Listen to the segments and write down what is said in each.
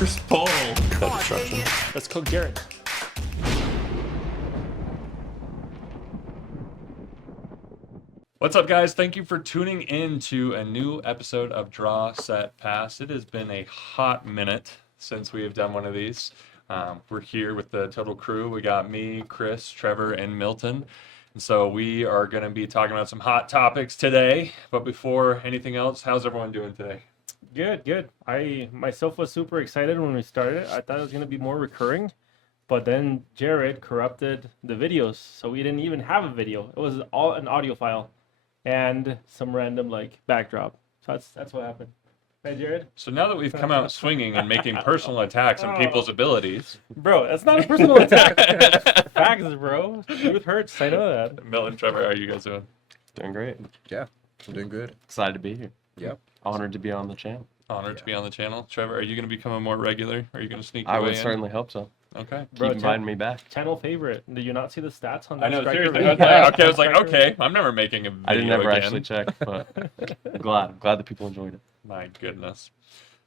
First pull. That disruption. Let's cook Jared. What's up, guys? Thank you for tuning in to a new episode of Draw, Set, Pass. It has been a hot minute since we have done one of these. We're here with the total crew. We got me, Chris, Trevor, and Milton. And so we are going to be talking about some hot topics today. But before anything else, how's everyone doing today? Good. I myself was super excited when we started. I thought it was going to be more recurring. But then Jared corrupted the videos. So we didn't even have a video. It was all an audio file and some random like backdrop. So that's what happened. Hey, Jared? So now that we've come out swinging and making personal attacks on people's abilities. Bro, that's not a personal attack. Facts, bro. Truth hurts. I know that. Milton, Trevor, how are you guys doing? Doing great. Yeah, I'm doing good. Excited to be here. Yep. Honored to be on the channel. Honored to be on the channel. Trevor, are you going to become a more regular? Are you going to sneak your I way would in? certainly hope so. Okay. Bro, Keep inviting me back. Channel favorite. Did you not see the stats on that? I know, striker seriously. video? I was like, okay, I'm never making a video I didn't ever again. actually check, but I'm glad that people enjoyed it. My goodness.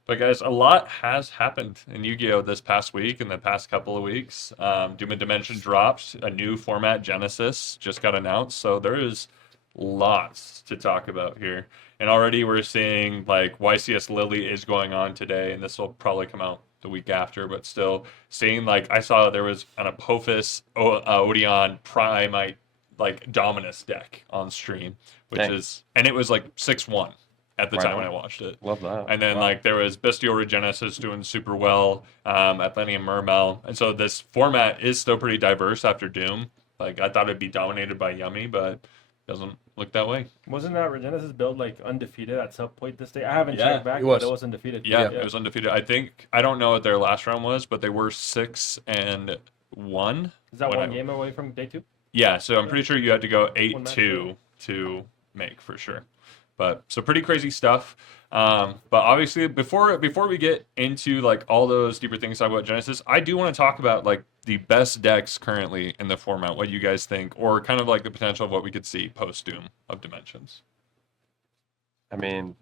But guys, a lot has happened in Yu-Gi-Oh! This past week and the past couple of weeks. Doom of Dimension dropped. A new format, Genesys, just got announced. So there is lots to talk about here. And already we're seeing like YCS Lily is going on today, and this will probably come out the week after, but still seeing like I saw there was an Apophis Odeon Primite like Dominus deck on stream, which Dang. and it was like 6-1 at the Right time on. when I watched it. Love that. And then like there was Bestial Regenesis doing super well, Athenium Mermel. And so this format is still pretty diverse after Doom. Like I thought it'd be dominated by Yummy, but doesn't look that way. Wasn't that Regenesis build like undefeated at some point this day? I haven't Yeah, checked back, it was. but it was undefeated. Yeah, it was undefeated. I don't know what their last round was, but they were 6-1. Is that when one I- game away from day 2? Yeah, so I'm pretty sure you had to go One match 8-2 to make for sure. But so pretty crazy stuff. But obviously before we get into like all those deeper things talk about Genesis, I do want to talk about like the best decks currently in the format, what you guys think, or kind of like the potential of what we could see post Doom of Dimensions. I mean,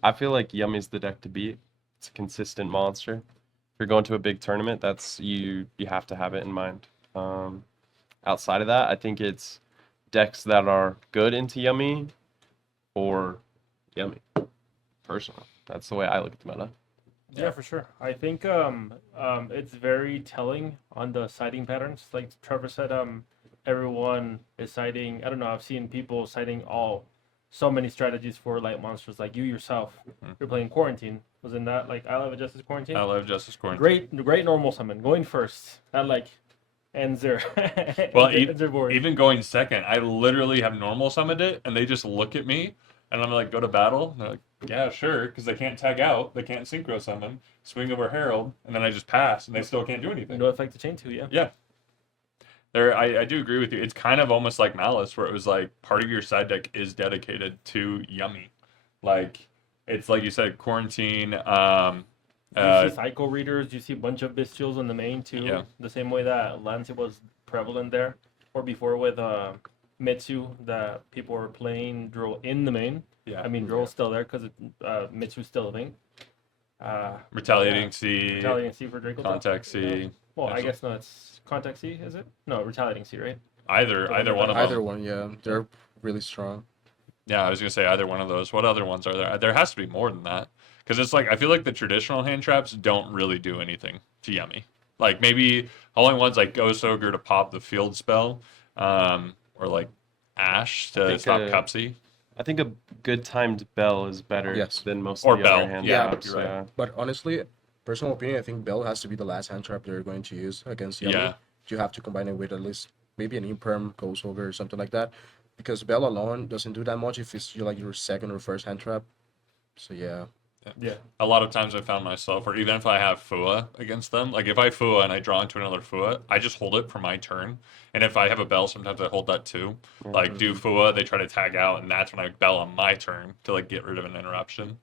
I feel like Yummy's the deck to beat. It's a consistent monster. If you're going to a big tournament, that's you have to have it in mind. Outside of that, I think it's decks that are good into Yummy or Yummy. Personally, that's the way I look at the meta. Yeah, for sure. I think it's very telling on the sighting patterns. Like Trevor said, everyone is citing. I don't know. I've seen people citing so many strategies for light monsters. Like you yourself, you're playing Quarantine. Wasn't that like I Love Justice Quarantine? I love Justice Quarantine. Great normal summon going first. That like ends their Well, ends their board. even going second, I literally have normal summoned it, and they just look at me, and I'm like, go to battle? And they're like, yeah, sure, because they can't tag out, they can't synchro summon, swing over Herald, and then I just pass, and they still can't do anything. No effect to chain to, yeah. Yeah. I do agree with you. It's kind of almost like Malice, where it was like part of your side deck is dedicated to Yummy. Like, it's like you said, Quarantine, You see Psycho Readers, you see a bunch of Bestials on the main too. Yeah. The same way that Lancey was prevalent there. Or before with Mitsu, that people were playing Drill in the main. yeah, I mean, Drill's still there because Mitsu's still a thing. Retaliating yeah. C, Retaliating C for Draco. Contact C. Well, I There's guess no, it's Contact C, is it? No, Retaliating C, right? Either one of them. Either one, yeah, they're really strong. Yeah, I was gonna say either one of those. What other ones are there? There has to be more than that, because it's like I feel like the traditional hand traps don't really do anything to Yummy. Like maybe only ones like Ghost Ogre to pop the field spell, or like Ash to think, stop Cupsy. I think a good timed bell is better Yes. than most Or of the Bell. other hand Yeah, traps. you're right. Yeah. But honestly, personal opinion, I think Bell has to be the last hand trap they're going to use against Yummy. Yeah. You have to combine it with at least maybe an Imperm, Ghost Ogre, or something like that. Because Bell alone doesn't do that much if it's like your second or first hand trap. So yeah. Yeah. A lot of times I found myself, or even if I have Fua against them, like if I Fua and I draw into another Fua, I just hold it for my turn. And if I have a Bell, sometimes I hold that too. Like do Fua, they try to tag out, and that's when I Bell on my turn to like get rid of an interruption.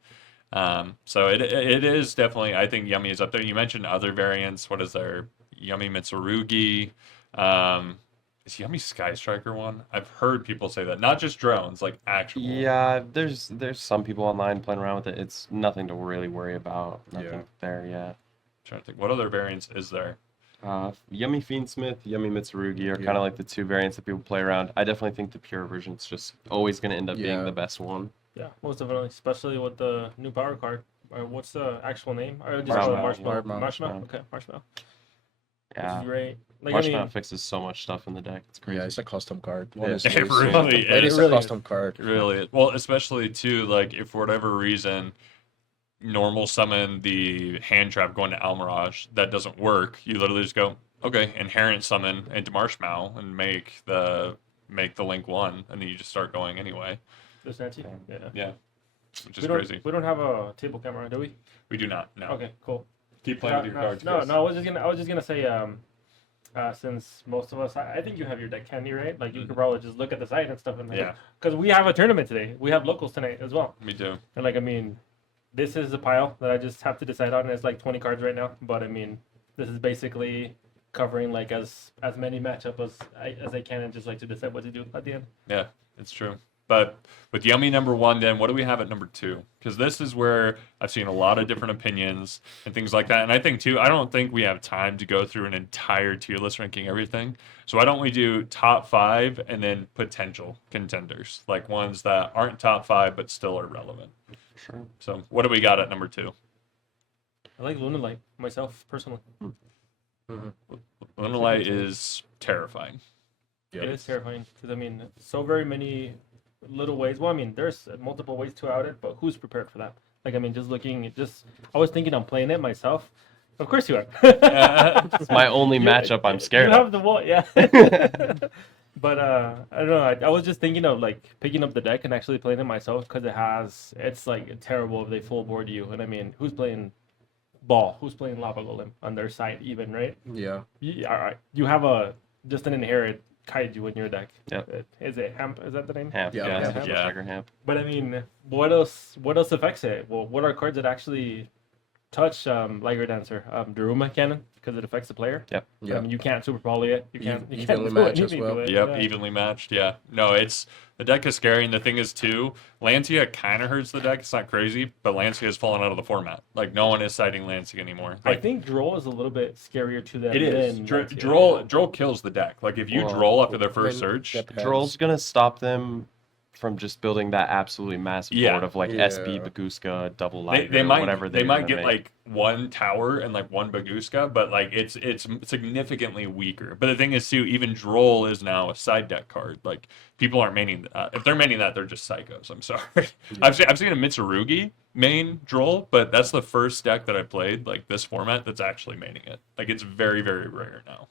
So it is definitely, I think Yummy is up there. You mentioned other variants. What is there? Yummy Mitsurugi. Is Yummy Sky Striker one? I've heard people say that. Not just drones, like actual. Yeah, there's some people online playing around with it. It's nothing to really worry about. Nothing Yeah. there, yeah. trying to think, what other variants is there? Yummy Fiendsmith, Yummy Mitsurugi are Yeah. kind of like the two variants that people play around. I definitely think the pure version's just always going to end up being Yeah. the best one. Yeah, most definitely, especially with the new power card. What's the actual name? I just call it Marshmallow. Marshmallow. Marshmallow. Okay, Marshmallow. Yeah. Which is great. Like, Marshmallow I mean, fixes so much stuff in the deck. It's crazy. Yeah, it's a custom card. Yeah. Honestly, It it's- really it is. is It a really is. custom card. Really, well, especially too, like if for whatever reason normal summon the hand trap going to Almirage that doesn't work, you literally just go, okay, inherent summon into Marshmallow and make the link one, and then you just start going anyway. just Nancy. Yeah. Yeah, which is We don't. crazy. We don't have a table camera, do we? We do not. No. Okay, cool. Keep playing with your cards. No, Chris. no. I was just gonna say, since most of us, I think you have your deck handy, right? Like you could probably just look at the site and stuff, and Yeah, because we have a tournament today, we have locals tonight as well, me too. and like I mean, this is a pile that I just have to decide on. It's like 20 cards right now, but I mean, this is basically covering like as many matchup as I can, and just like to decide what to do at the end. Yeah, it's true. But with Yummy number 1, then what do we have at number 2? Because this is where I've seen a lot of different opinions and things like that. And I think too, I don't think we have time to go through an entire tier list ranking everything. So why don't we do top 5 and then potential contenders, like ones that aren't top 5 but still are relevant. Sure. So what do we got at number 2? I like Lunalight myself personally. Lunalight is terrifying. Yeah. It is terrifying because I mean, so very many little ways. Well, I mean, there's multiple ways to out it, but who's prepared for that? Like, I mean, I was thinking on playing it myself. Of course you are. It's my only matchup I'm scared You of. have the wall, yeah. But I don't know. I was just thinking of like picking up the deck and actually playing it myself because it's like terrible if they full board you. And I mean, who's playing ball? Who's playing lava golem on their side even, right? Yeah. All right. You have just an inherent kaiju in your deck. Yep. Is it Hamp? Is that the name? Hamp, Yeah, yeah, yeah. Special Yeah. Trigger Hamp. But I mean, what else affects it? Well, what are cards that actually touch Liger Dancer? Daruma Cannon, because it affects the player. Yep. Yeah. I mean, you can't super poly it. You can't Evenly do match as anything well. to it. Yep, Yeah. evenly matched. Yeah. No, the deck is scary, and the thing is too, Lancia kind of hurts the deck. It's not crazy, but Lancia has fallen out of the format. Like no one is citing Lancia anymore. I Like, think Droll is a little bit scarier to them. it is. than Droll, Lancia. Droll kills the deck. Like if you Well, droll after their first When search, that Droll's gonna stop them from just building that absolutely massive Yeah. board of like Yeah. SB, Baguska, double they, light, they might whatever they might wanna get make. like one tower and like one Baguska, but like it's significantly weaker. But the thing is too, even Droll is now a side deck card. Like people aren't maining that. If they're maining that, they're just psychos. I'm sorry. I've seen a Mitsurugi main Droll, but that's the first deck that I played like this format that's actually maining it. Like it's very very rare now.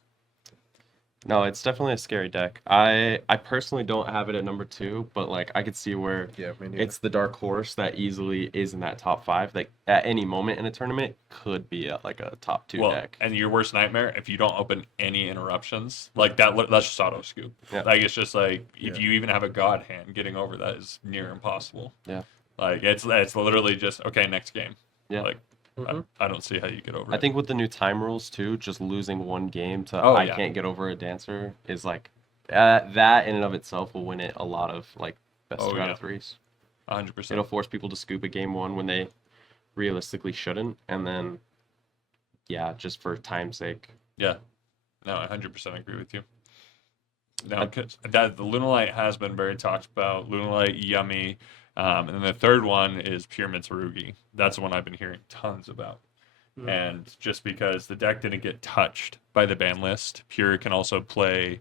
No, it's definitely a scary deck. I personally don't have it at number 2, but like I could see where Yeah, me neither. it's the dark horse that easily is in that top 5. Like at any moment in a tournament could be at like a top 2 Well, deck. and your worst nightmare if you don't open any interruptions like that. That's just auto scoop. Yeah. Like it's just like if Yeah. you even have a god hand, getting over that is near impossible. Yeah. Like it's literally just okay, next game. Yeah. Like Mhm. I don't see how you get over I it. think with the new time rules too, just losing one game to Oh, I yeah. can't get over a dancer is like that in and of itself will win it a lot of like best Oh, 2 out yeah. of 3s. 100%. It'll force people to scoop a game 1 when they realistically shouldn't, and then yeah, just for time's sake. Yeah. No, I 100% agree with you. No, 'cause that the Lunalight has been very talked about. Lunalight, Yummy, and then the third one is Pure Mitsurugi. That's the one I've been hearing tons about. Mm. And just because the deck didn't get touched by the ban list, Pure can also play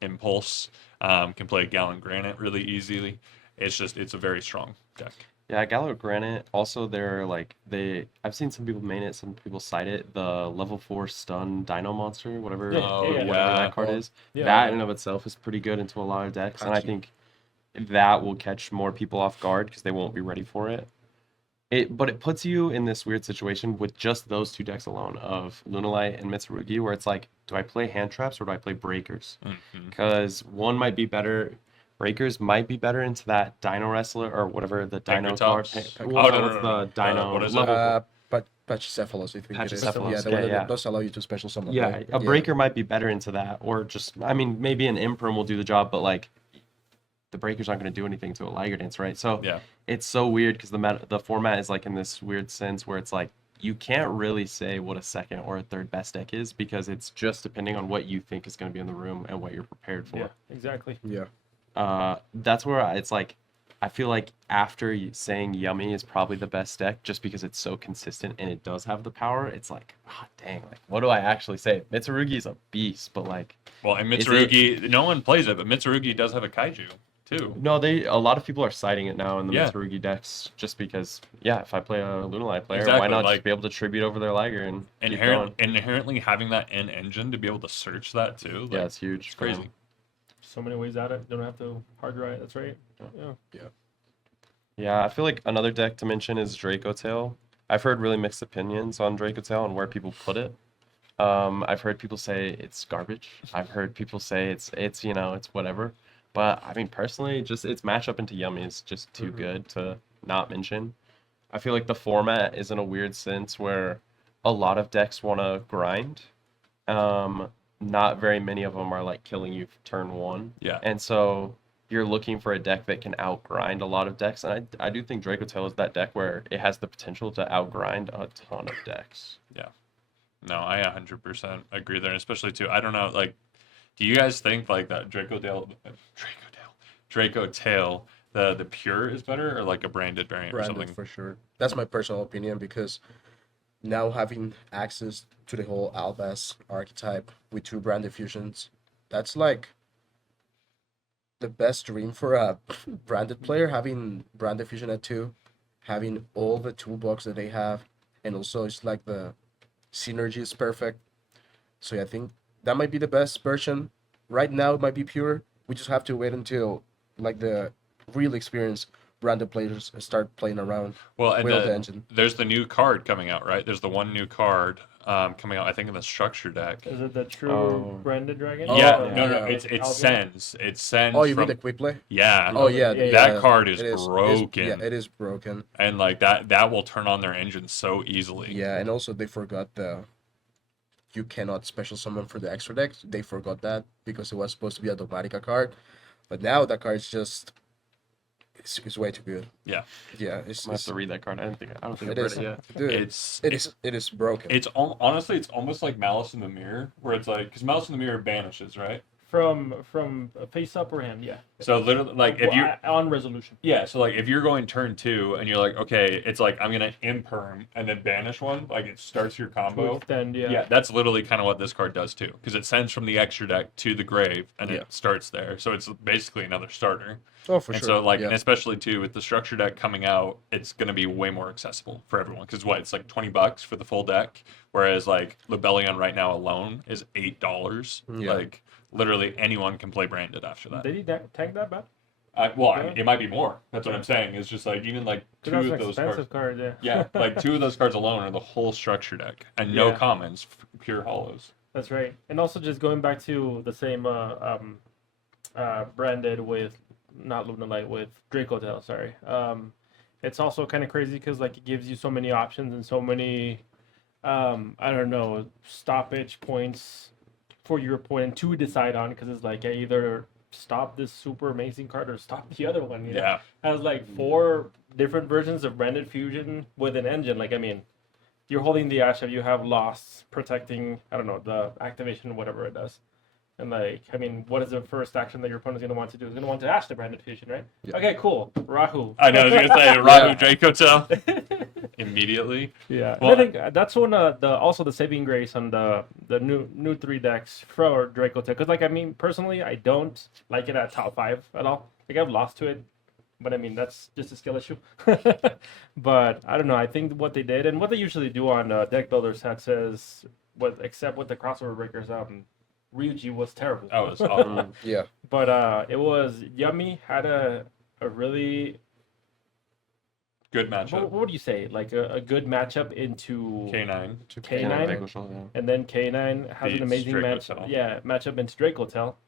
Impulse, can play Gallon Granite really easily. It's a very strong deck. Yeah, Gallo Granite. Also, I've seen some people main it, some people cite it. The level 4 stun Dino Monster, whatever, Yeah, yeah, whatever yeah. that card is. Yeah, that yeah. in and of itself is pretty good into a lot of decks, and I Patchy. think that will catch more people off guard because they won't be ready for it. But it puts you in this weird situation with just those 2 decks alone of Lunalight and Mitsurugi, where it's like, do I play hand traps or do I play breakers? Mhm. Because one might be better. Breakers might be better into that Dino Wrestler or whatever the Dino card. Pancratops. Well, Oh, no, what's no, the no. Dino What is it? level? Pachycephalus, I think it is. Pachycephalus, Yeah, the one yeah, that yeah. does allow you to special summon. Yeah, right? a breaker might be better into that, or just maybe an Imperm will do the job, but like the breakers aren't going to do anything to a Liger Dance, right? So Yeah. it's so weird because the format is like in this weird sense where it's like you can't really say what a second or a third best deck is because it's just depending on what you think is going to be in the room and what you're prepared for. Yeah, exactly. Yeah. That's where it's like, I feel like after saying Yummy is probably the best deck, just because it's so consistent and it does have the power, it's like, dang, like what do I actually say? Mitsurugi's a beast, but like, Well, and Is Mitsurugi, no one plays it, but Mitsurugi does have a kaiju too. no, a lot of people are citing it now in the Yeah. Mitsurugi decks, just because, yeah, if I play a Lunalight player, why Exactly, not like- just be able to tribute over their Liger and keep going? Inherently having that in engine to be able to search that too. Like, Yeah, it's huge. it's crazy. So many ways at it. Don't have to hard write. That's right. Yeah. Yeah, I feel like another deck to mention is Draco Tail. I've heard really mixed opinions on Draco Tail and where people put it. I've heard people say it's garbage. I've heard people say it's it's whatever. But I mean, personally, just its matchup into Yummy is just too good to not mention. I feel like the format is in a weird sense where a lot of decks want to grind. Not very many of them are like killing you turn one. Yeah. And so you're looking for a deck that can outgrind a lot of decks. And I do think Draco Tail is that deck where it has the potential to outgrind a ton of decks. No, I 100% agree there, and especially too. I don't know, like, do you guys think like that Draco Tail, the pure is better, or like a branded variant or Branded something? for sure. That's my personal opinion because now having access to the whole Albas archetype with 2 branded fusions, that's like the best dream for a branded player, having branded fusion at 2, having all the toolbox that they have, and also it's like the synergy is perfect. So yeah, I think that might be the best version. Right now it might be pure. We just have to wait until like the real experienced branded players start playing around Well, and with the engine. there's the new card coming out, right? There's the one new card coming out, I think, in the structure deck. Is it the true Oh. branded dragon? Yeah, Oh, no, yeah. it's Albion? Sens. It sends Oh, you from mean the quick play? yeah. Oh yeah, Yeah, That card is it is broken. yeah, it is broken. And like that will turn on their engine so easily. Yeah, and also they forgot you cannot special summon for the extra deck. They forgot that because it was supposed to be a Dogmatica card, but now that card is just it's way too good. Yeah. Yeah, I'm gonna have to read that card. I don't think I've it read is it yet. dude. It's It is broken. honestly it's almost like Malice in the Mirror, where it's like, because Malice in the Mirror banishes, right? From face up or hand, yeah. So literally, like if you on resolution. yeah, so like if you're going turn 2 and you're like, okay, it's like I'm gonna imperm and then banish one, like it starts your To combo. extend, yeah. Yeah, that's literally kind of what this card does too, because it sends from the extra deck to the grave and Yeah. it starts there. So it's basically another starter. Oh, for And sure. so like, yeah. and especially too with the structure deck coming out, it's gonna be way more accessible for everyone. Because what, it's like $20 for the full deck, whereas like Lebellion right now alone is $8. Yeah. Like literally anyone can play branded after that. Did he tag that bad? Well, I mean, it might be more. That's what I'm saying. It's just like even like 2 That's of an those expensive cards. card, yeah. Yeah, like 2 of those cards alone are the whole structure deck, and no Yeah. commons, pure hollows. That's right. And also just going back to the same branded with not Lunalight, with Draco Tail, sorry. It's also kind of crazy because like it gives you so many options and so many I don't know, stoppage points for your opponent to decide on, because it's like, yeah, either stop this super amazing card or stop the other one. You know? Yeah, Has like 4 different versions of branded fusion with an engine. Like, I mean, you're holding the Asha, you have Lost protecting, I don't know, the activation, whatever it does. And like, I mean, what is the first action that your opponent's going to want to do? He's going to want to Ash the branded fusion, right? Yeah. Okay, cool. Rahu. I know. I was gonna say Rahu Draco Tail immediately. Yeah, Well, and I think that's one also the saving grace on the new 3 decks for Draco Tail. Because like, I mean, personally, I don't like it at top 5 at all. Like, I've lost to it, but I mean, that's just a skill issue. But I don't know. I think what they did and what they usually do on deck builder sets is, except with the crossover breakers, Ryuji was terrible. That was awful. yeah. But it was Yummy had a really Good what matchup. would you say, like a good matchup into K9. K9, and then K9 has an Beats amazing Dracotail. matchup into Draco Tail,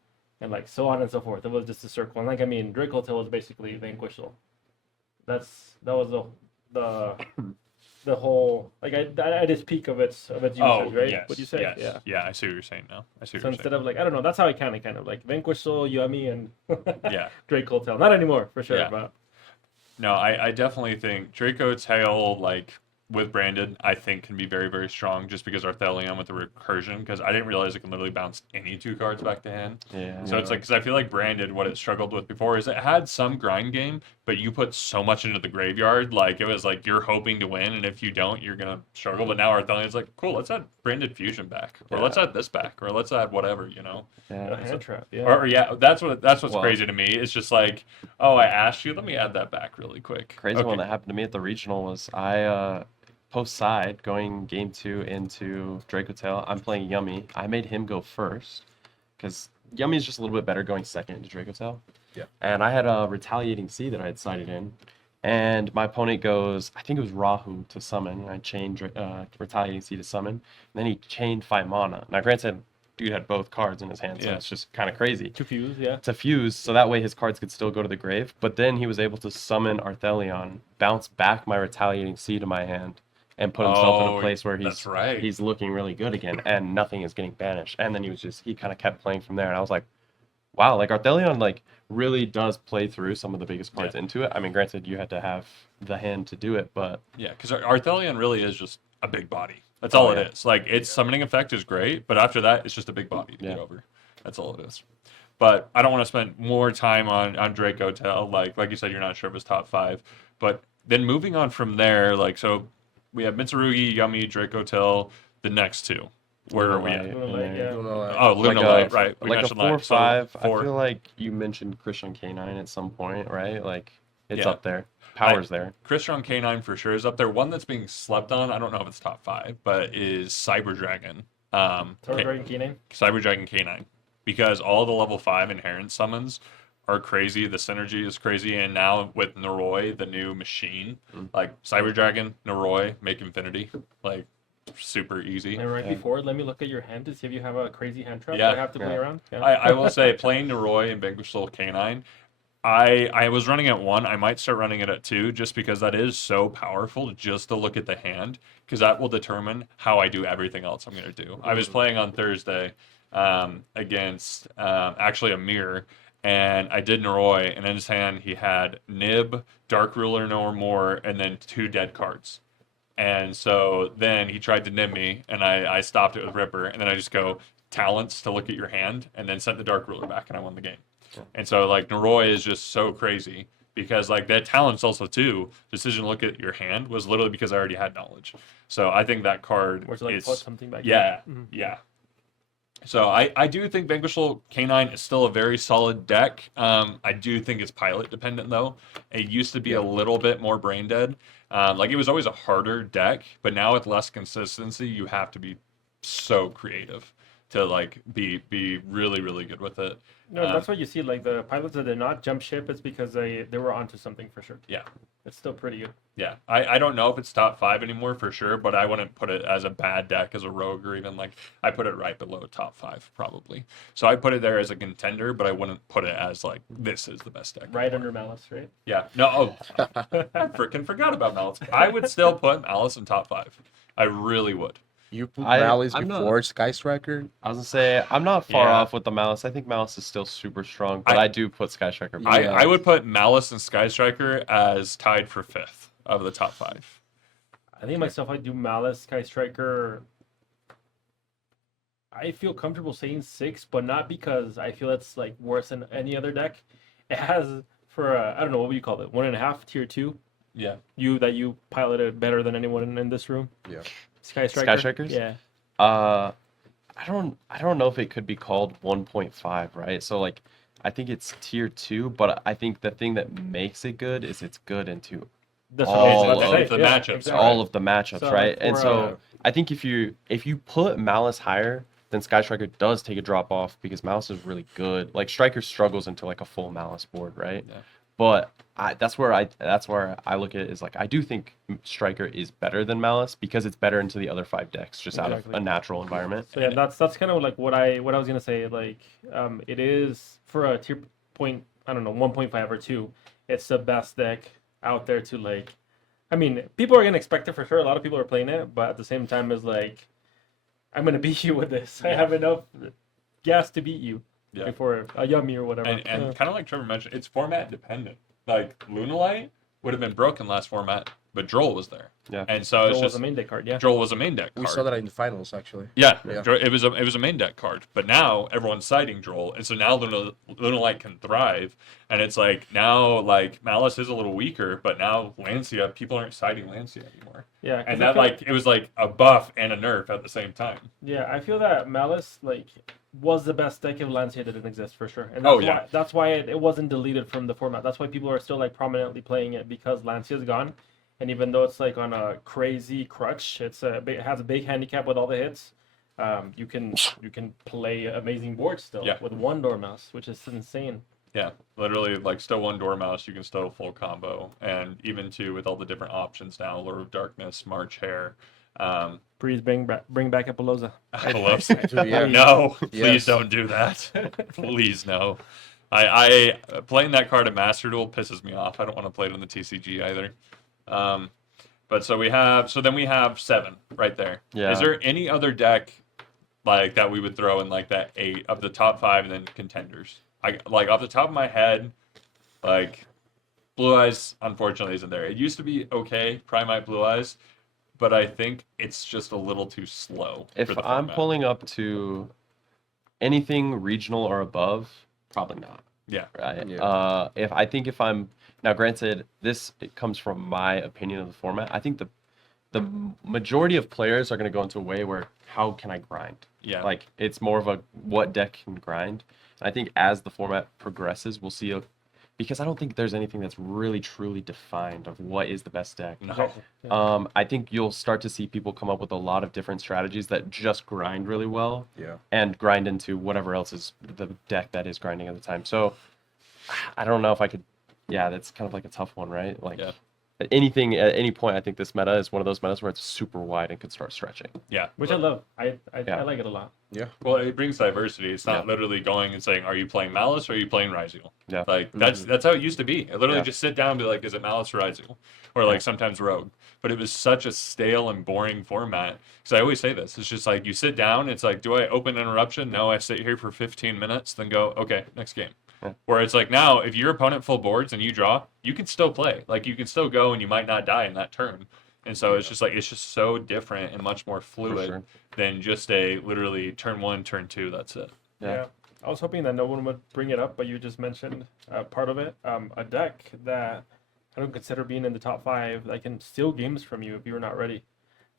and like so on and so forth. It was just a circle, and like, I mean, Draco Tail was basically Vanquishal. That was the whole, like, at its peak of its usage, Oh, right? yes. Would you say? Yes. Yeah. I see what you're saying now. I see what So you're instead saying. of like, I don't know, that's how I kind of like Vanquishal, Yummy, and Yeah. Draco Tail. Not anymore, for sure. Yeah. But No, I definitely think Draco Tail, like, with branded, I think can be very, very strong just because Arthelion with the recursion, because I didn't realize it can literally bounce any 2 cards back to hand. Yeah. So it's like, because I feel like branded, what it struggled with before is it had some grind game, but you put so much into the graveyard, like it was like you're hoping to win, and if you don't, you're gonna struggle. But now Arthelion's like, cool, let's add branded fusion back, or let's add this back, or let's add whatever, you know. A hand trap, yeah. Or yeah, that's what's Well- crazy to me. It's just like, oh, I asked you, let me add that back really quick. Crazy Okay. one that happened to me at the regional was I post side going game 2 into Draco Tail. I'm playing Yummy. I made him go first because Yummy is just a little bit better going second into Draco Tail. Yeah. And I had a Retaliating Sea that I had sided in. And my opponent goes, I think it was Rahu to summon. I chained Retaliating Sea to summon. And then he chained 5 mana. Now, granted, dude had both cards in his hand, so Yeah. it's just kind of crazy. To fuse, yeah. To fuse, so that way his cards could still go to the grave. But then he was able to summon Arthelion, bounce back my Retaliating Sea to my hand, and put himself in Oh, a place where that's right. he's looking really good again, and nothing is getting banished. And then he kind of kept playing from there, and I was like, wow, like Arthelion like really does play through some of the biggest cards into it. I mean, granted, you had to have the hand to do it, but Yeah, because Arthelion really is just a big body. That's all yeah. it is. Like, its summoning effect is great, but after that, it's just a big body to get Yeah. over. That's all it is. But I don't want to spend more time on Draco Tail. Like you said, you're not sure if it's top 5. But then moving on from there, like, so we have Mitsurugi, Yummy, Draco Tail, the next 2. Where are we at? Luna Light, Luna Light, yeah. Luna Light. Oh, Luna Like a- Light, right. We like a mentioned 4 Light. So 5. I 4. feel like you mentioned Christian Canine at some point, right? Like it's Yeah. up there. Power's there. Christian K9 for sure is up there. One that's being slept on, I don't know if it's top 5, but is Cyber Dragon. Sword Dragon Keenan. Cyber Dragon K9. Because all the level 5 inherent summons are crazy. The synergy is crazy. And now with Noroi, the new machine, like Cyber Dragon, Noroi, make Infinity. Like, super easy. And right before, let me look at your hand to see if you have a crazy hand trap Yeah. that I have to play Yeah. around. Yeah. I will say, playing Noroi and Vanquish Soul K9, I was running at 1. I might start running it at 2 just because that is so powerful just to look at the hand, because that will determine how I do everything else I'm going to do. I was playing on Thursday against actually a mirror, and I did Noroi, and in his hand he had Nib, Dark Ruler no more, and then 2 dead cards. And so then he tried to nib me, and I stopped it with Ripper, and then I just go talents to look at your hand, and then sent the Dark Ruler back, and I won the game. And so like Noroi is just so crazy because like that talents also too. Decision to look at your hand was literally because I already had knowledge. So I think that card Or to like is put something back. yeah, Mhm. yeah. So I do think Vanquishal K9 is still a very solid deck. I do think it's pilot dependent though. It used to be a little bit more brain dead. Like it was always a harder deck, but now with less consistency, you have to be so creative to like be really really good with it. No, that's what you see. Like the pilots that did not jump ship, it's because they were onto something for sure. Yeah. It's still pretty good. Yeah, I don't know if it's top 5 anymore for sure, but I wouldn't put it as a bad deck as a rogue or even like I put it right below top 5 probably. So I put it there as a contender, but I wouldn't put it as like this is the best deck. Right under Malice, right? Yeah, no, I freaking forgot about Malice. I would still put Malice in top 5. I really would. You put I'm Malice not- before Sky Striker? I was gonna say I'm not far Yeah. off with the Malice. I think Malice is still super strong, but I do put Sky Striker. Yeah. I would put Malice and Sky Striker as tied for 5th of the top 5. I think myself, I do Malice, Sky Striker. I feel comfortable saying 6, but not because I feel it's like worse than any other deck. It has for I don't know what would you call it, 1.5 tier 2. Yeah. You piloted better than anyone in this room. Yeah. Sky Striker. Strikers? Yeah. I don't know if it could be called 1.5, right? So like I think it's tier 2, but I think the thing that makes it good is it's good into That's all what I was about to of say. the Yeah, matchups, exactly. all of the matchups, So, right? And for, so I think if you put Malice higher, then Sky Striker does take a drop off because Malice is really good. Like Striker struggles into like a full Malice board, right? Yeah. But that's where I look at it is like I do think Striker is better than Malice because it's better into the other 5 decks just out of Exactly. a natural environment. So yeah, that's kind of like what I was gonna say. Like, it is for a tier point. I don't know, 1.5 or 2. It's the best deck out there to like. I mean, people are gonna expect it for sure. A lot of people are playing it, but at the same time, it's like, I'm gonna beat you with this. I have enough gas to beat you Yeah. before a Yummy or whatever. And kind of like Trevor mentioned, it's format dependent. Like Luna Light would have been broken last format but Droll was there. Yeah. And so it's Joel was just a main deck card, yeah. Droll was a main deck We card. saw that in the finals, actually. Yeah, Yeah. It was a main deck card, but now everyone's citing Droll, and so now Lunalight can thrive, and it's like now like Malice is a little weaker, but now Lancia, people aren't citing Lancia anymore, Yeah, 'cause and I that feel- like it was like a buff and a nerf at the same time. Yeah, I feel that Malice like was the best deck if Lancia didn't exist for sure, and Oh, that's yeah. why that's why it wasn't deleted from the format. That's why people are still like prominently playing it because Lancia's gone, and even though it's like on a crazy crutch, it has a big handicap with all the hits. You can play amazing boards still Yeah. with one Dormouse, which is insane. Yeah, literally like still one Dormouse, you can still full combo, and even too with all the different options now, Lure of Darkness, March Hare. Please bring back Apollosa. I love Dude, yeah. No, please Yes. don't do that. Please no. I playing that card at Master Duel pisses me off. I don't want to play it in the TCG either. But so we have 7 right there. Yeah. Is there any other deck like that we would throw in like that 8 of the top 5 and then contenders? I like off the top of my head, like Blue Eyes unfortunately isn't there. It used to be okay, Primite Blue Eyes, but I think it's just a little too slow. If for the I'm format. pulling up to anything regional or above, probably not. Yeah. Right. Yeah. If I'm now, granted, it comes from my opinion of the format. I think the majority of players are going to go into a way where how can I grind? Yeah. Like it's more of a what deck can grind. I think as the format progresses, we'll see because I don't think there's anything that's really truly defined of what is the best deck. No. I think you'll start to see people come up with a lot of different strategies that just grind really well Yeah. and grind into whatever else is the deck that is grinding at the time. So I don't know if I could. Yeah, that's kind of like a tough one, right? Like Yeah. anything at any point, I think this meta is one of those metas where it's super wide and could start stretching. Yeah. Which I love. I Yeah. like it a lot. Yeah. Well, it brings diversity. It's not Yeah. literally going and saying, "Are you playing Malice or are you playing Ryzeal?" Yeah. Like that's how it used to be. I literally Yeah. just sit down and be like, "Is it Malice or Ryzeal?" Or like sometimes Rogue. But it was such a stale and boring format. Because I always say this: it's just like you sit down. It's like, do I open interruption? No, I sit here for 15 minutes, then go, okay, next game. Yeah. Where it's like now, if your opponent full boards and you draw, you can still play. Like you can still go and you might not die in that turn. And so it's just so different and much more fluid sure. than just a literally turn 1, turn 2. That's it. Yeah. I was hoping that no one would bring it up, but you just mentioned part of it. A deck that I don't consider being in the top 5 that can steal games from you if you're not ready.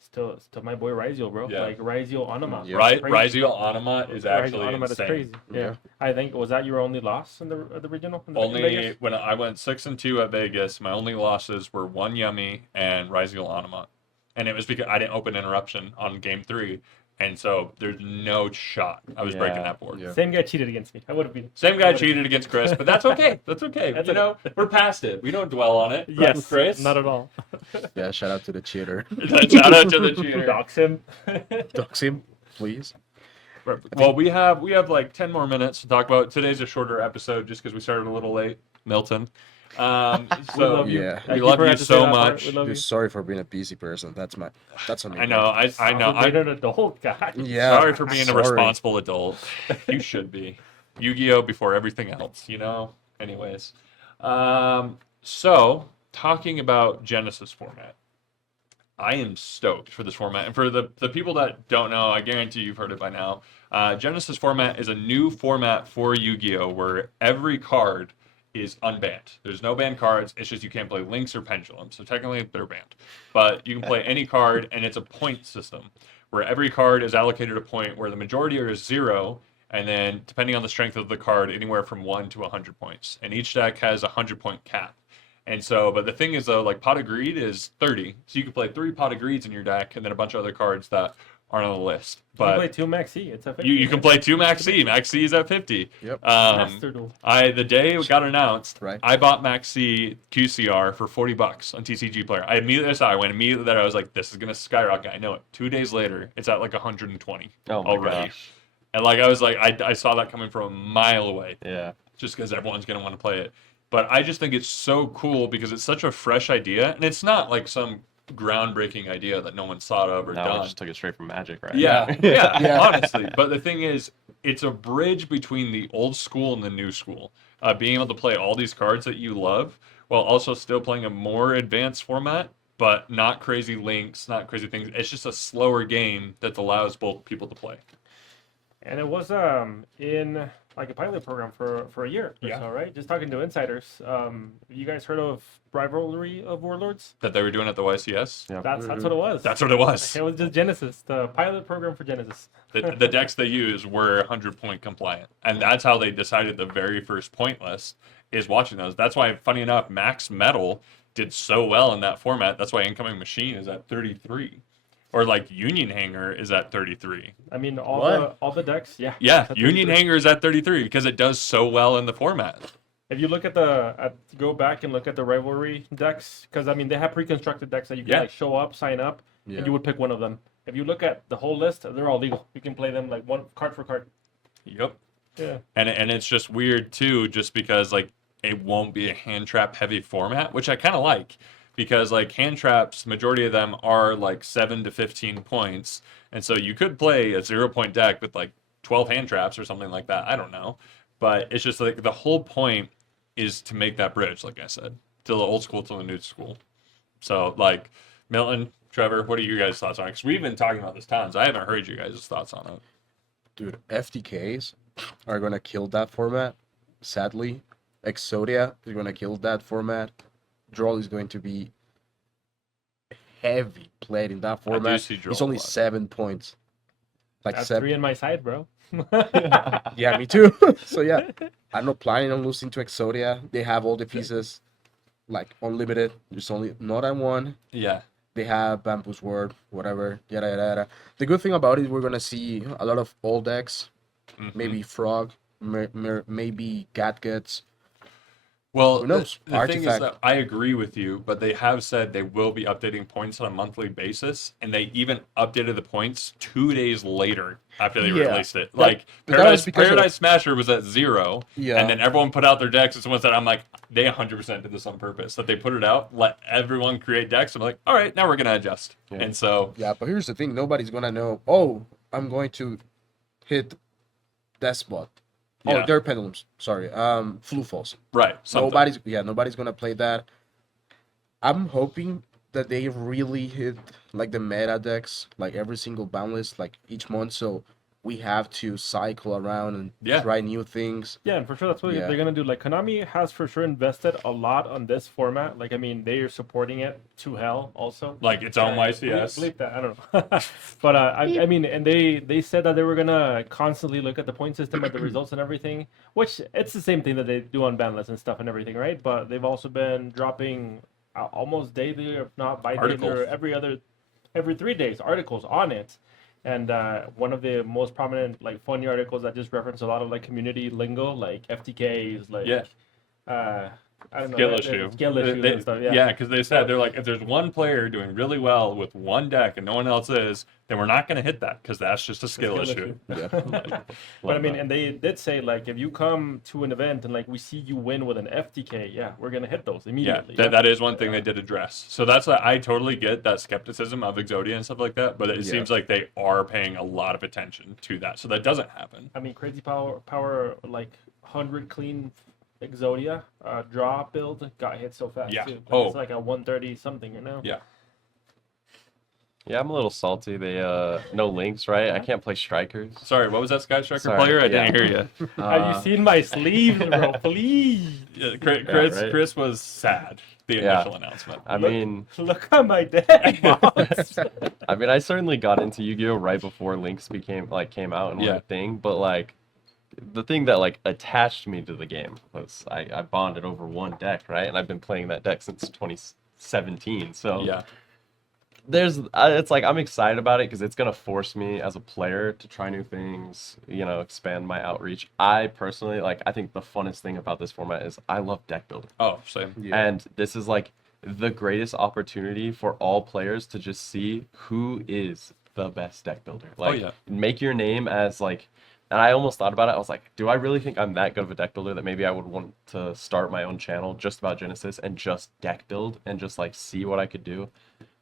Still my boy Ryzeal, bro. Yeah. Like Ryzeal Anima. Yeah. Right, Crazy. Ryzeal Anima is actually Anima is insane. crazy. Yeah. I think was that your only loss in the regional? In Only Vegas? when I went 6-2 at Vegas, my only losses were one Yummy and Ryzeal Anima, and it was because I didn't open interruption on game 3, and so there's no shot I was breaking Yeah. that board. Yeah. Same guy cheated against me. I would have been. Same guy cheated against Chris, but that's okay. That's okay. That's you know, we're past it. We don't dwell on it. Right, Yes, Chris. not at all. Yeah. Shout out to the cheater. Shout out to the cheater. Dox him. Dox him, please. Well, we have like 10 more minutes to talk about. Today's a shorter episode just because we started a little late, Milton. We So love you. Yeah. we You love forgot you to say so that part. much. We love you. Dude, sorry for being a busy person. That's on me. I know. I know. I'm an adult guy. Yeah. Sorry for being a sorry. responsible adult. You should be. Yu-Gi-Oh before everything else, you know? Anyways. So, talking about Genesys format. I am stoked for this format. And for the people that don't know, I guarantee you've heard it by now. Genesys format is a new format for Yu-Gi-Oh! Where every card is unbanned. There's no banned cards. It's just you can't play Lynx or Pendulum. So technically they're banned. But you can play any card, and it's a point system where every card is allocated a point where the majority are 0, and then depending on the strength of the card, anywhere from 1 to 100 points. And each deck has a 100-point cap. And so, but the thing is though, like Pot of Greed is 30. So you can play 3 Pot of Greeds in your deck, and then a bunch of other cards that aren't on the list. You can But play 2 Max C. It's a 50. you can play 2 Max C. Max C is at 50. Yep. Master Duel. The day it got announced, Right. I bought Max C QCR for $40 on TCG Player. I immediately saw. I went immediately there. I was like, "This is gonna skyrocket." I know it. 2 days later, it's at like 120 Oh my already. gosh. And like I was like, I saw that coming from a mile away, Yeah. just because everyone's gonna want to play it. But I just think it's so cool because it's such a fresh idea, and it's not like some groundbreaking idea that no one's thought of or No, we done. just took it straight from Magic, right? Yeah, yeah, Yeah. honestly. But the thing is, it's a bridge between the old school and the new school. Being able to play all these cards that you love while also still playing a more advanced format but not crazy links, not crazy things. It's just a slower game that allows both people to play. And it was in like a pilot program for a year or Yeah. so, right? Just talking to insiders. You guys heard of Rivalry of Warlords? That they were doing at the YCS. Yeah. That's what it was. That's what it was. It was just Genesys, the pilot program for Genesys. The decks they use were 100-point compliant, and that's how they decided the very first point list is watching those. That's why, funny enough, Max Metal did so well in that format. That's why Incoming Machine is at 33, or like Union Hanger is at 33. I mean, What? all the decks, yeah. Yeah, At Union 33. Hanger is at 33 because it does so well in the format. If you look at go back and look at the rivalry decks, because I mean they have pre-constructed decks that you can Yeah. like show up, sign up, Yeah. and you would pick one of them. If you look at the whole list, they're all legal. You can play them like one card for card. Yep. Yeah. And it's just weird too, just because like it won't be a hand trap heavy format, which I kind of like, because like hand traps, majority of them are like 7 to 15 points, and so you could play a 0-point deck with like 12 hand traps or something like that. I don't know, but it's just like the whole point is to make that bridge, like I said, to the old school to the new school. So like Milton, Trevor, what are your guys' thoughts on it? Because we've been talking about this tons. I haven't heard you guys' thoughts on it. Dude, FTKs are gonna kill that format. Sadly, Exodia is gonna kill that format. Droll is going to be heavy played in that I do format. see Droll It's a only lot. 7 points. Like That's 7. 3 in my side, bro. Yeah, me too. So yeah, I'm not planning on losing to Exodia. They have all the pieces, like unlimited. There's only not on one. Yeah. They have Bamboo's Word, whatever, yada yada yada. The good thing about it, we're gonna see a lot of old decks. Mhm. Maybe Frog, maybe Gatguts. Well, Who knows? the thing is Artifact. that I agree with you, but they have said they will be updating points on a monthly basis, and they even updated the points 2 days later after they Yeah. released it. Like but that was Paradise, because of- Paradise Smasher was at 0, Yeah. and then everyone put out their decks, and someone said, "I'm like, they 100% did this on purpose. That they put it out, let everyone create decks." I'm like, "All right, now we're gonna adjust." Yeah. And so, Yeah, but here's the thing: nobody's gonna know. Oh, I'm going to hit Despot. Oh, Yeah. they're pendulums. Sorry. Flu Falls. right, something. Nobody's gonna play that. I'm hoping that they really hit like the meta decks, like every single bound list, like each month. So we have to cycle around and Yeah. try new things. Yeah, and for sure that's what Yeah. they're gonna do. Like Konami has for sure invested a lot on this format. Like I mean, they are supporting it to hell also. Like its own YCS. Bleep that, I don't know. But I mean, and they said that they were gonna constantly look at the point system, at the results and everything. Which it's the same thing that they do on ban lists and stuff and everything, right? But they've also been dropping almost daily, if not bi-daily, or Articles. every 3 days articles on it. And one of the most prominent, like, funny articles that just reference a lot of like community lingo, like FTKs, like Yeah. I don't know, Skill issue. skill issues They- and stuff. Yeah, because they said they're like, if there's one player doing really well with one deck and no one else is, then we're not going to hit that because that's just a skill issue. Yeah. But I mean, and they did say like if you come to an event and like we see you win with an FTK, yeah, we're gonna hit those Yeah, immediately. that is one thing they did address. So that's why I totally get that skepticism of Exodia and stuff like that, but it Yeah. seems like they are paying a lot of attention to that. So that doesn't happen. I mean, crazy power like 100 clean Exodia draw build got hit so fast. Yeah. Too. Like, Oh. it's like a 130 something, you know. Yeah. Yeah, I'm a little salty. They no links, right? I can't play strikers. Sorry, what was that Sky Striker Sorry, player? I yeah. didn't hear you. Have you seen my sleeves, bro? Please Yeah, Chris, right. Chris was sad, the Yeah. initial announcement. I Look- mean, look at my deck, boss. I certainly got into Yu-Gi-Oh right before links came out and were Yeah. a thing. But like, the thing that like attached me to the game was I bonded over one deck, right? And I've been playing that deck since 2017. So Yeah. there's it's like I'm excited about it because it's gonna force me as a player to try new things, expand my outreach. I personally I think the funnest thing about this format is I love deck building, Oh, same. Yeah. and this is like the greatest opportunity for all players to just see who is the best deck builder. Like, yeah. make your name as like. And I almost thought about it. I was like, do I really think I'm that good of a deck builder that maybe I would want to start my own channel just about Genesis and just deck build and just like see what I could do?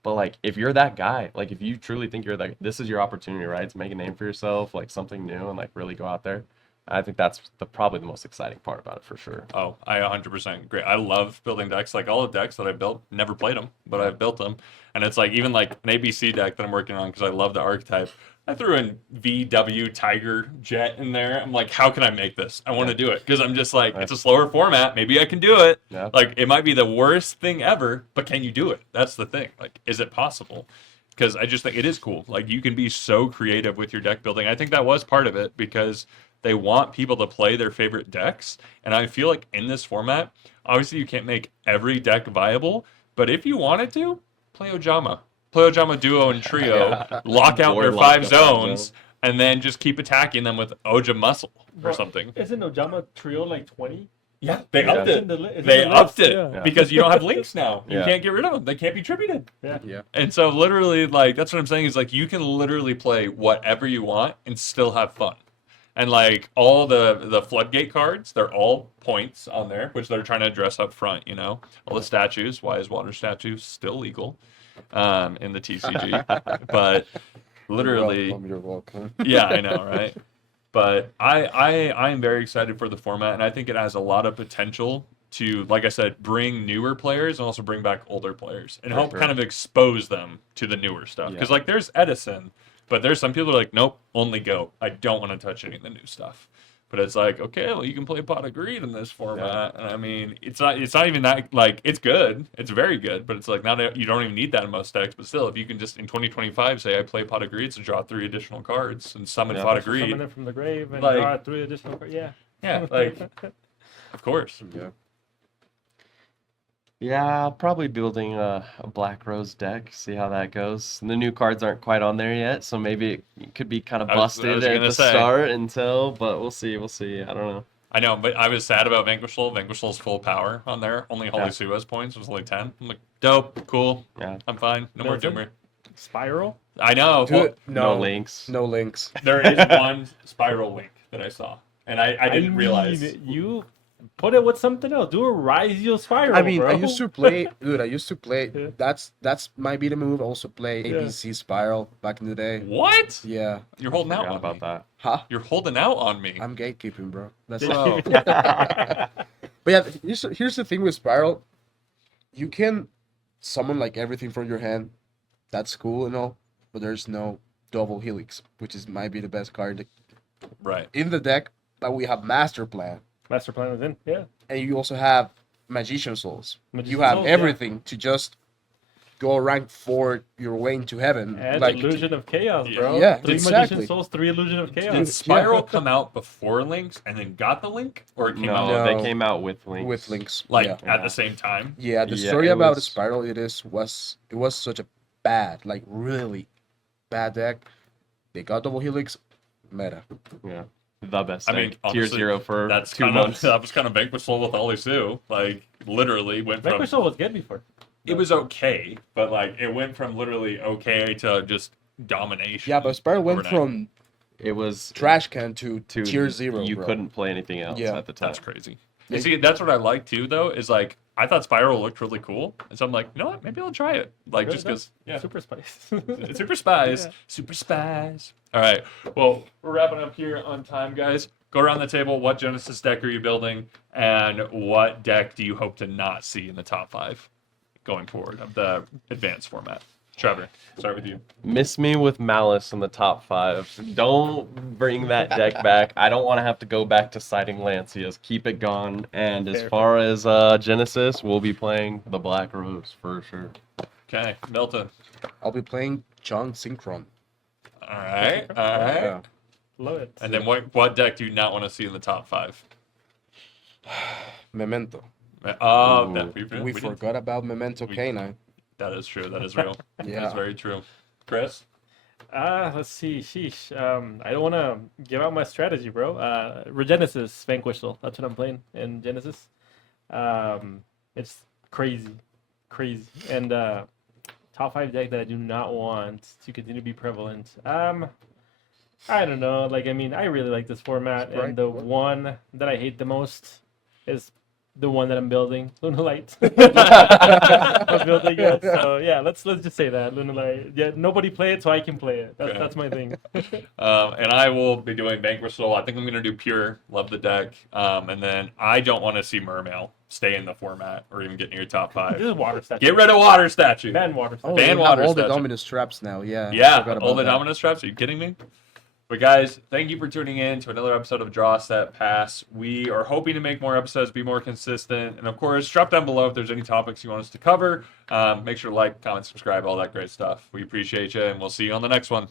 But like, if you're that guy, like if you truly think you're that, this is your opportunity, right? To make a name for yourself, like something new and like really go out there. I think that's probably the most exciting part about it for sure. Oh, I 100% agree. I love building decks. Like all the decks that I built, never played them, but I've built them. And it's like even like an ABC deck that I'm working on because I love the archetype. I threw in VW Tiger Jet in there. I'm like, how can I make this? I want to do it because I'm just like, it's a slower format. Maybe I can do it. Yeah. Like it might be the worst thing ever, but can you do it? That's the thing. Like, is it possible? Because I just think it is cool. Like you can be so creative with your deck building. I think that was part of it because they want people to play their favorite decks. And I feel like in this format, obviously you can't make every deck viable, but if you wanted to, play Ojama. Play Ojama Duo and Trio, Yeah. lock out Board their lock 5 the 5 zones, zone. and then just keep attacking them with Oja Muscle or Bro, something. Isn't Ojama Trio like 20? Yeah, they Yeah. upped It's in it. the it's in They the upped list, it yeah. Yeah. because you don't have links now. You Yeah. can't get rid of them. They can't be tributed. Yeah. And so literally, like that's what I'm saying is like you can literally play whatever you want and still have fun. And like all the floodgate cards, they're all points on there, which they're trying to address up front. You know, all the statues. Why is water statues still legal in the TCG? But literally, You're welcome. yeah, I know, right? But I am very excited for the format, and I think it has a lot of potential to, like I said, bring newer players and also bring back older players and For help sure. kind of expose them to the newer stuff. Because Yeah. like there's Edison, but there's some people who are like, nope, only go. I don't want to touch any of the new stuff. But it's like, okay, well, you can play Pot of Greed in this format, and I mean, it's not even that like it's good, it's very good, but it's like not you don't even need that in most decks. But still, if you can just in 2025 say I play Pot of Greed to draw 3 additional cards and summon Yeah. Pot of Summon Greed, them from the grave and Like- draw 3 additional cards. Yeah. yeah, like of course, Yeah. Yeah, I'll probably building a Black Rose deck, see how that goes. And the new cards aren't quite on there yet, so maybe it could be kind of I was busted at gonna the say. start until, but we'll see, I don't know. I know, but I was sad about Vanquish Soul. Vanquish Soul's full power on there. Only Holy Yeah. Sua's points was only 10. I'm like, dope, cool, Yeah, I'm fine. No more Milton? Doomer. Spiral? I know. Well, Dude, no no, links. no links. there is one spiral link that I saw, and I didn't realize. mean, you put it with something else. Do a Rise Spiral. I mean, bro. I used to play, dude. I used to play. Yeah. That's might be the move. Also play Yeah. ABC Spiral back in the day. What? Yeah. You're holding out Forgot on about me. that. Huh? You're holding out on me. I'm gatekeeping, bro. That's Bro. it. But yeah, here's the thing with Spiral. You can summon like everything from your hand. That's cool and all, but there's no double helix, which is might be the best card Right. in the deck. But we have Master Plan, Master Plan within. Yeah. and you also have Magician Souls. Magician You have Souls, yeah. everything to just go rank for your way into heaven. And like Illusion of Chaos, bro. Yeah, 3 exactly. Magician Souls, 3 Illusion of Did Chaos. Spiral come out before links and then got the link, or it came No, out No. they came out with links. with links. like yeah. at the same time? Yeah, the Yeah, story it about was- Spiral was such a bad, like really bad deck. They got double helix, meta. Yeah, the best I mean, deck. Tier honestly, 0 for That's 2 kind of months. that was kind of Vanquish Soul with Holy Sue. Like literally went from Vanquish Soul was good before. it was okay, but like it went from literally okay to just domination. Yeah, but Spiral went overnight. from It was trash can to to tier 0. You bro. couldn't play anything else Yeah. at the time. That's crazy. Yeah. And see, that's what I like too, though, is like I thought Spiral looked really cool, and so I'm like, you know what? Maybe I'll try it. Like Really just because, yeah, Super Spice. Super Spies, Yeah. Super Spies. All right, well, we're wrapping up here on time, guys. Go around the table. What Genesis deck are you building, and what deck do you hope to not see in the top 5 going forward of the advanced format? Trevor, start with you. Miss me with Malice in the top 5. Don't bring that deck back. I don't want to have to go back to citing Lancias. Keep it gone. And as Fair. far as Genesis, we'll be playing the Black Rose for sure. Okay, Milton. I'll be playing John Synchron. All right, all right. Yeah. Love it. And then what deck do you not want to see in the top 5? Memento. Oh, Ooh. that, We didn't- forgot about Memento we- Canine. that is true. That is real. Yeah. That's very true. Chris? Let's see. Sheesh. I don't want to give out my strategy, bro. Regenesis Vanquish Soul. That's what I'm playing in Genesis. It's crazy. And top 5 deck that I do not want to continue to be prevalent. I don't know. Like, I mean, I really like this format, Right. and the one that I hate the most is the one that I'm building, Luna Light. I'm building it, so yeah. Let's just say that Luna Light. Yeah, nobody play it, so I can play it. Okay. That's my thing. And I will be doing Vanquish Soul. I think I'm going to do Pure. Love the deck. And then I don't want to see Mermail stay in the format or even get near top This 5. is water statue. Get rid of Water Statue. Ban water statue. Oh, Ban they have water all the statue. Dominus traps now. Yeah. I Yeah, forgot all about the that. Dominus traps. Are you kidding me? But guys, thank you for tuning in to another episode of Draw Set Pass. We are hoping to make more episodes, be more consistent, and of course, drop down below if there's any topics you want us to cover. Make sure to like, comment, subscribe, all that great stuff. We appreciate you, and we'll see you on the next one.